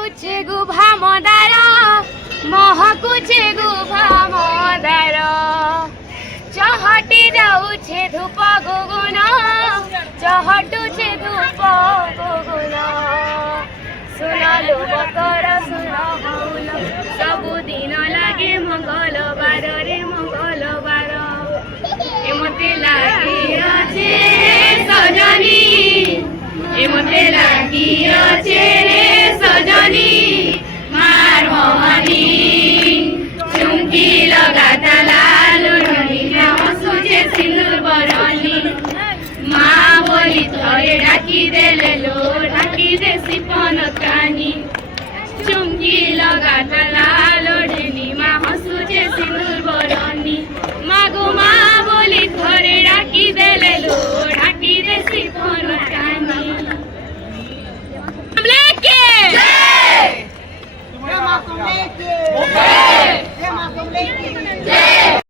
ଯାଉଛେ ଗୁଭା ମଦାର ମହକୁଛେ ଗୁଭା ମଦାର ଚହଟି ଯାଉଛେ ଧୂପ ଗୁଗୁନ ଚହଟୁଛେ ଧୂପ ଗୁଗୁନ ଶୁଣଲୁ ବକର ଶୁଣ ହଉଲ ସବୁଦିନ ଲାଗେ ମଙ୍ଗଳବାରରେ ମଙ୍ଗଳବାର ଏମତେ ଲାଗିଅଛେ ସଜনী ଏମତେ ଲାଗିଅଛେ ରେ ସଜনী ମାର ମୋହনী ଚୁମକି ଲଗାତା ଲାଲ ଓଢ଼ଣୀ ହସୁଛେ ସିନ୍ଦୁର ବରଣୀ ମା ବୋଲି ଥରେ ଡାକି ଦେଲେ ଲୋ ଡାକି ଦେ ସିପନ କାନି ଚୁମକି ଲଗାତା ଲାଲ ଓଢ଼ଣୀ ମା ହସୁଛେ ସିନ୍ଦୁର ବରଣୀ ମାଗো মা বলি ধরে ডাকি দেলে লো ডাকি দে সিপন কানি আমলেকে